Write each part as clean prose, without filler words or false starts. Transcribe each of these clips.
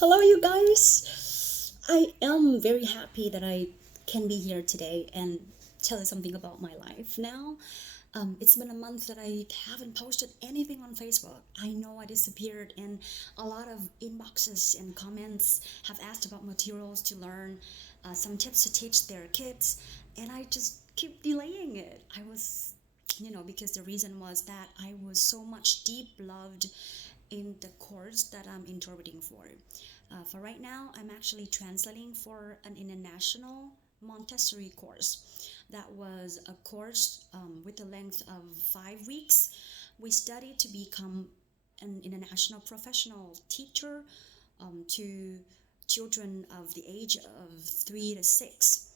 Hello, you guys. I am very happy that I can be here today and tell you something about my life now. It's been a month that I haven't posted anything on Facebook. I know I disappeared, and a lot of inboxes and comments have asked about materials to learn, some tips to teach their kids, and I just keep delaying it. Because the reason was that I was so much deep loved in the course that I'm interpreting for. For right now, I'm actually translating for an international Montessori course. That was a course with a length of 5 weeks. We studied to become an international professional teacher to children of the age of 3 to 6,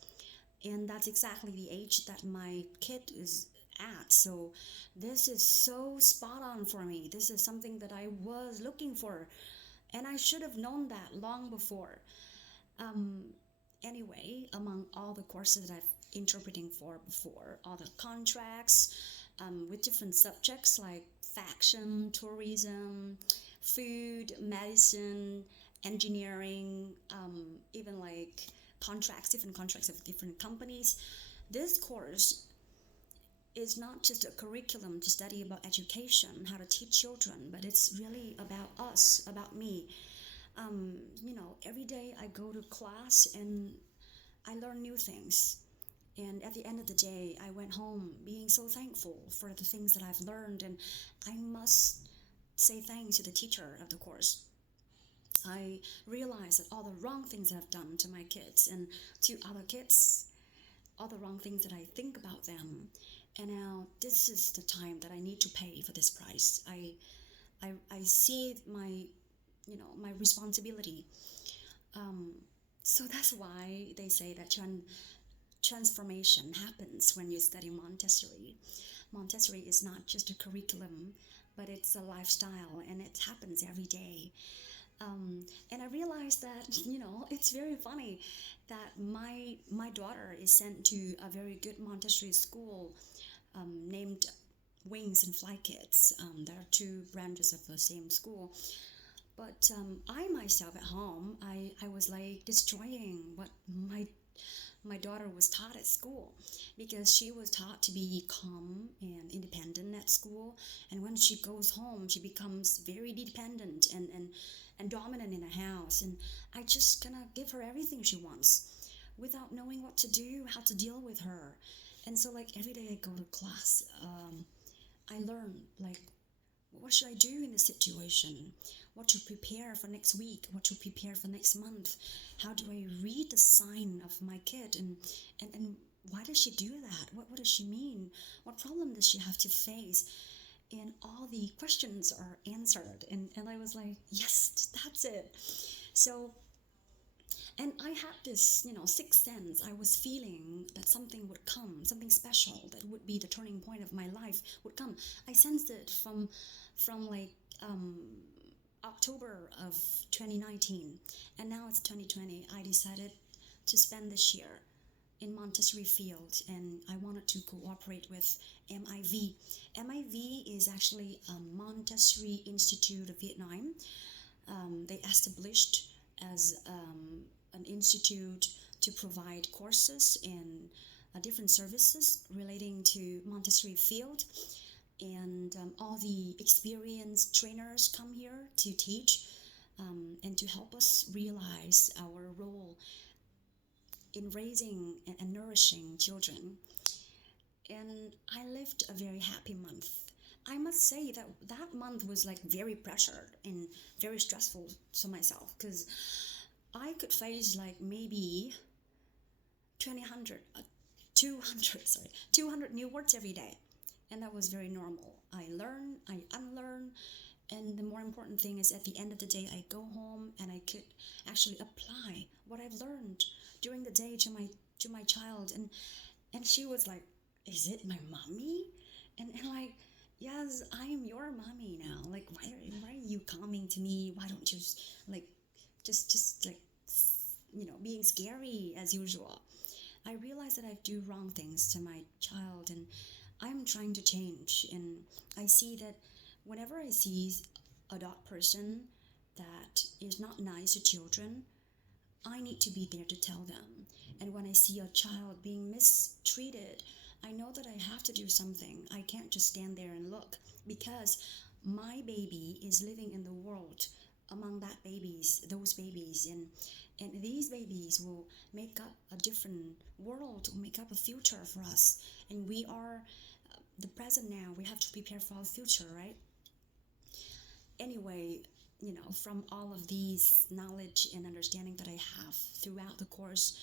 and that's exactly the age that my kid is at. So this is so spot on for me. This is something that I was looking for, and I should have known that long before. um anyway, among all the courses that I've interpreting for before, all the contracts with different subjects like fashion, tourism, food, medicine, engineering, even like different contracts of different companies. This course is not just a curriculum to study about education, how to teach children, but it's really about us, about me. Every day I go to class and I learn new things. And at the end of the day, I went home being so thankful for the things that I've learned. And I must say thanks to the teacher of the course. I realized that all the wrong things that I've done to my kids and to other kids, all the wrong things that I think about them. And now this is the time that I need to pay for this price. I see my responsibility. Um, so that's why they say that transformation happens when you study Montessori. Montessori is not just a curriculum, but it's a lifestyle, and it happens every day. And I realized that it's very funny that my daughter is sent to a very good Montessori school named Wings and Fly Kids. There are two branches of the same school, but I myself at home, I was like destroying what my daughter was taught at school, because she was taught to be calm and independent at school, and when she goes home she becomes very dependent and dominant in the house, and I just gonna give her everything she wants without knowing what to do, how to deal with her. And so like every day I go to class, I learn like what should I do in this situation, what to prepare for next week, what to prepare for next month, how do I read the sign of my kid, and why does she do that, what does she mean, what problem does she have to face, and all the questions are answered, and I was like, yes, that's it. So, and I had this sixth sense. I was feeling that something would come, something special that would be the turning point of my life would come. I sensed it from like October of 2019, and now it's 2020. I decided to spend this year in Montessori field, and I wanted to cooperate with MIV. MIV is actually a Montessori Institute of Vietnam. They established as an institute to provide courses and different services relating to Montessori field, and all the experienced trainers come here to teach, and to help us realize our role in raising and nourishing children. And I lived a very happy month. I must say that that month was like very pressured and very stressful to myself, because I could face like maybe 200, 200, sorry, 200 new words every day. And that was very normal. I learn, I unlearn, and the more important thing is at the end of the day, I go home and I could actually apply what I've learned during the day to my child. And she was like, "Is it my mommy?" And like, yes, I am your mommy now. Like, why are you coming to me? Why don't you like just like being scary as usual? I realize that I do wrong things to my child, and I'm trying to change. And I see that whenever I see a dog person, that is not nice to children, I need to be there to tell them. And when I see a child being mistreated, I know that I have to do something. I can't just stand there and look, because my baby is living in the world among those babies, and these babies will make up a different world, will make up a future for us. And we are the present now. We have to prepare for our future, right? Anyway, from all of these knowledge and understanding that I have throughout the course,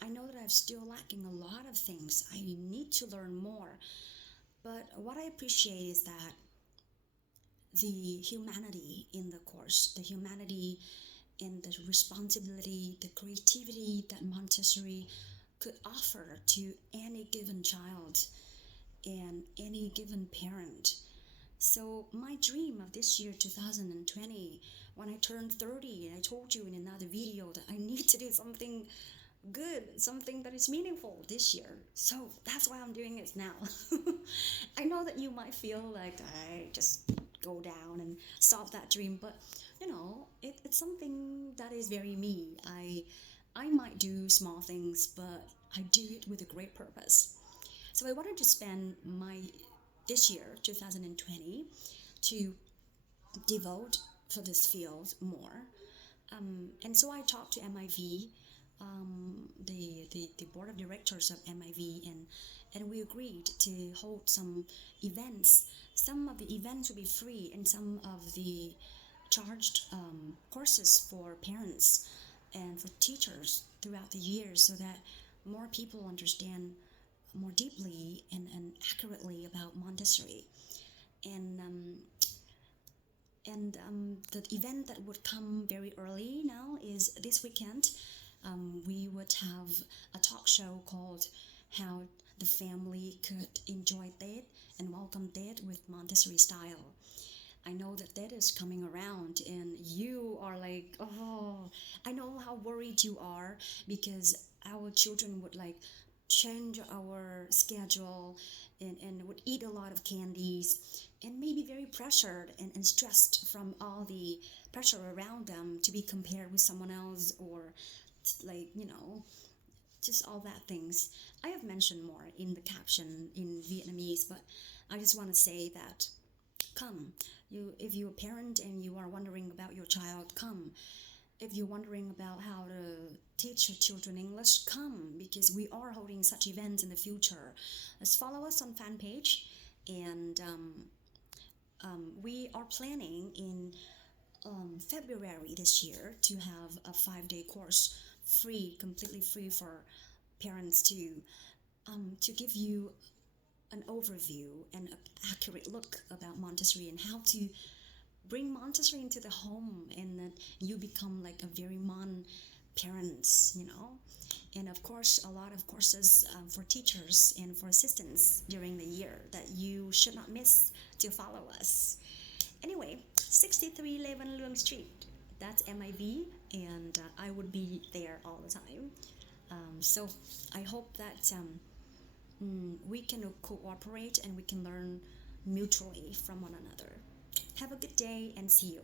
I know that I'm still lacking a lot of things. I need to learn more. But what I appreciate is that the humanity in the course, the humanity and the responsibility, the creativity that Montessori could offer to any given child and any given parent. So my dream of this year 2020, when I turned 30, I told you in another video that I need to do something good, something that is meaningful this year. So that's why I'm doing it now. I know that you might feel like I just go down and stop that dream, but it's something that is very me. I might do small things, but I do it with a great purpose. So I wanted to spend my this year 2020 to devote for this field more. And so I talked to MIV, the board of directors of MIV, and we agreed to hold some events. Some of the events will be free, and some of the charged courses for parents and for teachers throughout the years, so that more people understand more deeply and accurately about Montessori. And the event that would come very early now is this weekend. We would have a talk show called How the Family Could Enjoy Date and Welcome Date with Montessori Style. I know that that is coming around, and you are like, oh, I know how worried you are, because our children would like change our schedule and would eat a lot of candies and maybe very pressured and stressed from all the pressure around them to be compared with someone else, or like just all that things. I have mentioned more in the caption in Vietnamese, but I just want to say that come. If you're a parent and you are wondering about your child, come. If you're wondering about how to teach your children English, come, because we are holding such events in the future. Just follow us on fan page, and we are planning in February this year to have a 5-day course, free, completely free for parents to give you an overview and an accurate look about Montessori and how to bring Montessori into the home, and that you become like a very Mon parents. And of course, a lot of courses for teachers and for assistants during the year that you should not miss to follow us. Anyway, 6311 Luang Street, that's MIV, and I would be there all the time. So I hope that we can cooperate and we can learn mutually from one another. Have a good day and see you.